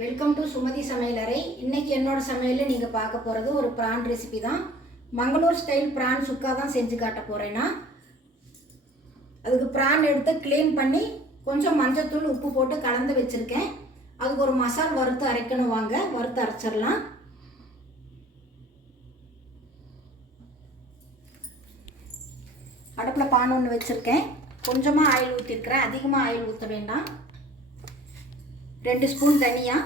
Welcome to Sumathi சமையலறை. இன்னைக்கு என்னோட சமையலில் நீங்கள் பார்க்க போகிறது ஒரு பிரான் ரெசிபி தான். மங்களூர் ஸ்டைல் பிரான் சுக்கா தான் செஞ்சு காட்ட போகிறேன்னா. அதுக்கு பிரான் எடுத்து க்ளீன் பண்ணி கொஞ்சம் மஞ்சத்தூள் உப்பு போட்டு கலந்து வச்சுருக்கேன். அதுக்கு ஒரு மசால் வறுத்து அரைக்கணும். வாங்க வறுத்து அரைச்சிடலாம். அடுப்பில் பான் ஒன்று வச்சுருக்கேன். கொஞ்சமாக ஆயில் ஊற்றிருக்கிறேன், அதிகமாக ஆயில் ஊற்ற வேண்டாம். 2 ஸ்பூன் தனியா,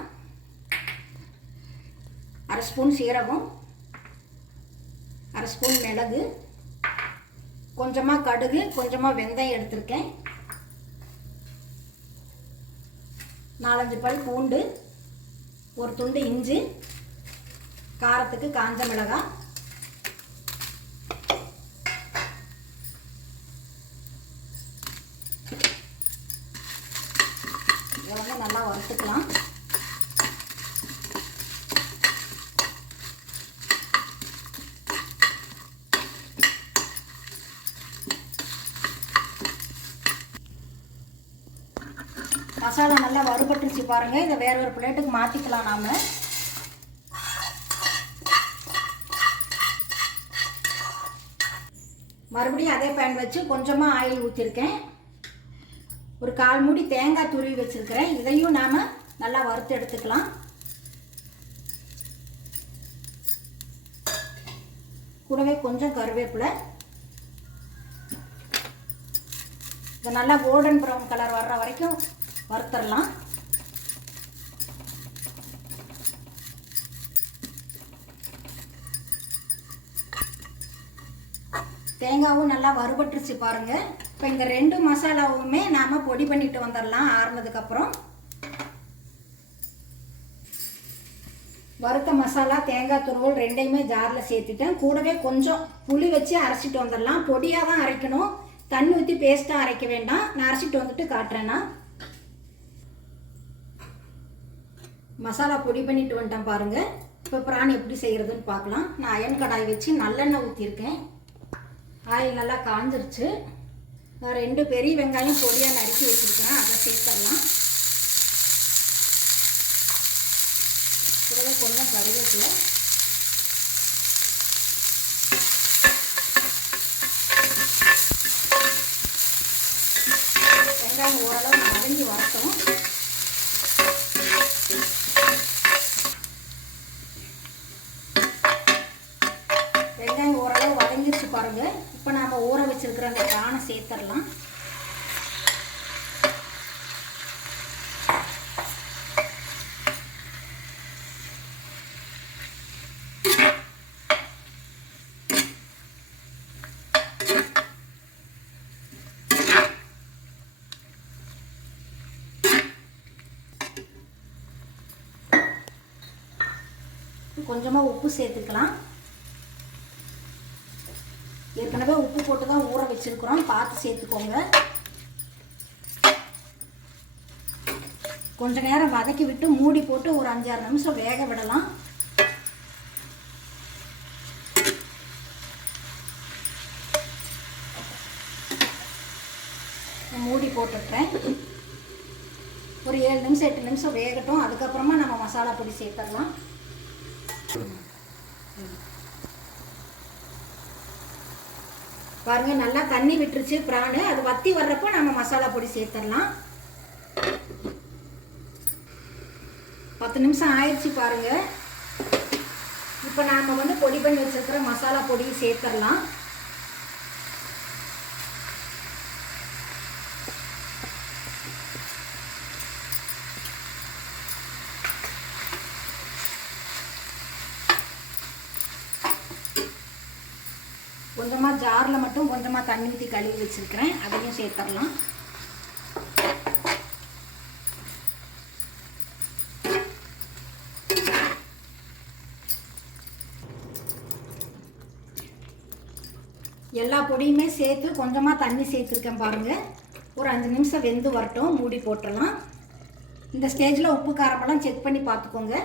1/2 ஸ்பூன் சீரகம், 1/2 ஸ்பூன் மிளகு, கொஞ்சமாக கடுகு, கொஞ்சமாக வெந்தயம் எடுத்திருக்கேன், 4-5 பல் பூண்டு, ஒரு துண்டு இஞ்சி, காரத்துக்கு காஞ்ச மிளகாய், இதெல்லாம் நல்லா வறுத்துக்கலாம். மசாலா நல்லா வறுபட்டுருச்சு பாருங்க. இதை வேற ஒரு பிளேட்டுக்கு மாற்றிக்கலாம். நாம மறுபடியும் அதே பேன் வச்சு கொஞ்சமாக ஆயில் ஊற்றிருக்கேன். ஒரு 1/4 மூடி தேங்காய் துருவி வச்சுருக்கிறேன். இதையும் நாம் நல்லா வறுத்து எடுத்துக்கலாம். கூடவே கொஞ்சம் கருவேப்பிலை. இதை நல்லா கோல்டன் ப்ரௌன் கலர் வர்ற வரைக்கும் வறுத்துடலாம். தேங்காயும் நல்லா வறுபட்டுருச்சு பாருங்க. இப்போ இந்த 2 மசாலாவுமே நாம் பொடி பண்ணிட்டு வந்துடலாம். ஆறுனதுக்கப்புறம் வறுத்த மசாலா, தேங்காய் துருவல் ரெண்டையுமே ஜாரில் சேர்த்துட்டேன். கூடவே கொஞ்சம் புளி வச்சு அரைச்சிட்டு வந்துடலாம். பொடியாக தான் அரைக்கணும், தண்ணி ஊற்றி பேஸ்ட்டாக அரைக்க வேண்டாம். நான் அரைச்சிட்டு வந்துட்டு காட்டுறேன்னா. மசாலா பொடி பண்ணிட்டு வந்துட்டேன் பாருங்கள். இப்போ பிரான் எப்படி செய்கிறதுன்னு பார்க்கலாம். நான் அயன் கடாய் வச்சு நல்லெண்ணெய் ஊற்றிருக்கேன். ஆயில் நல்லா காஞ்சிருச்சு. நான் 2 பெரிய வெங்காயம் பொடியாக நறுக்கி வச்சுருக்கிறேன். அதை சேர்த்துடலாம். கூடவே கொஞ்சம் கருவேப்பிலை, வெங்காயம் ஓரளவு வதங்கி வரட்டும். வெங்காயம் ஓரளவு வதங்கிடுச்சு பாருங்க. இப்போ நாம் ஊற வச்சிருக்கிற அந்த பிரானை சேர்த்துடலாம். கொஞ்சமாக உப்பு சேர்த்துக்கலாம். ஏற்கனவே உப்பு போட்டு தான் ஊற வச்சிருக்கிறோம், பார்த்து சேர்த்துக்கோங்க. கொஞ்ச நேரம் வதக்கி விட்டு மூடி போட்டு ஒரு 5-6 நிமிஷம் வேக விடலாம். மூடி போட்டுட்டேன். ஒரு 7 நிமிஷம் 8 நிமிஷம் வேகட்டும். அதுக்கப்புறமா நம்ம மசாலா பொடி சேர்த்துடலாம். பாருங்க, நல்லா தண்ணி விட்டுருச்சு பிரானு. அது வத்தி வர்றப்போ நம்ம மசாலா பொடி சேர்த்துடலாம். 10 நிமிஷம் ஆயிடுச்சு பாருங்க. இப்போ நாம பொடி பண்ணி வச்சிருக்கிற மசாலா பொடி சேர்த்துடலாம். கொஞ்சமாக ஜாரில் மட்டும் கொஞ்சமாக தண்ணி ஊற்றி கழுவி வச்சுருக்கிறேன். அதையும் சேர்த்துடலாம். எல்லா பொடியுமே சேர்த்து கொஞ்சமாக தண்ணி சேர்த்துருக்கேன் பாருங்கள். ஒரு 5 நிமிஷம் வெந்து வரட்டும். மூடி போட்டுடலாம். இந்த ஸ்டேஜில் உப்பு காரமெல்லாம் செக் பண்ணி பார்த்துக்கோங்க.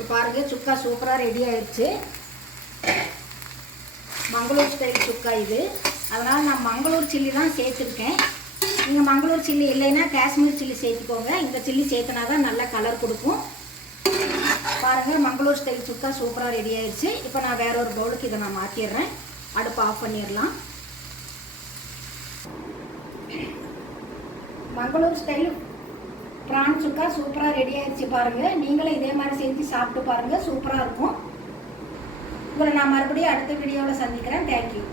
இப்போ பாருங்க, சுக்கா சூப்பராக ரெடி ஆயிடுச்சு. மங்களூர் ஸ்டைல் சுக்கா இது. அதனால் நான் மங்களூர் சில்லி தான் சேர்த்துருக்கேன். நீங்கள் மங்களூர் சில்லி இல்லைன்னா காஷ்மீர் சில்லி சேர்த்துக்கோங்க. இந்த சில்லி சேர்த்துனா தான் நல்லா கலர் கொடுக்கும். பாருங்கள், மங்களூர் ஸ்டைல் சுக்கா சூப்பராக ரெடி ஆயிடுச்சு. இப்போ நான் வேற ஒரு பவுலுக்கு இதை நான் மாற்றிடுறேன். அடுப்பு ஆஃப் பண்ணிடலாம். மங்களூர் ஸ்டைல் ப்ரான் சுக்கா சூப்பராக ரெடி ஆயிடுச்சு. பாருங்கள், நீங்களும் இதே மாதிரி செஞ்சு சாப்பிட்டு பாருங்கள், சூப்பராக இருக்கும். உங்களை நான் மறுபடியும் அடுத்த வீடியோவில் சந்திக்கிறேன். தேங்க்யூ.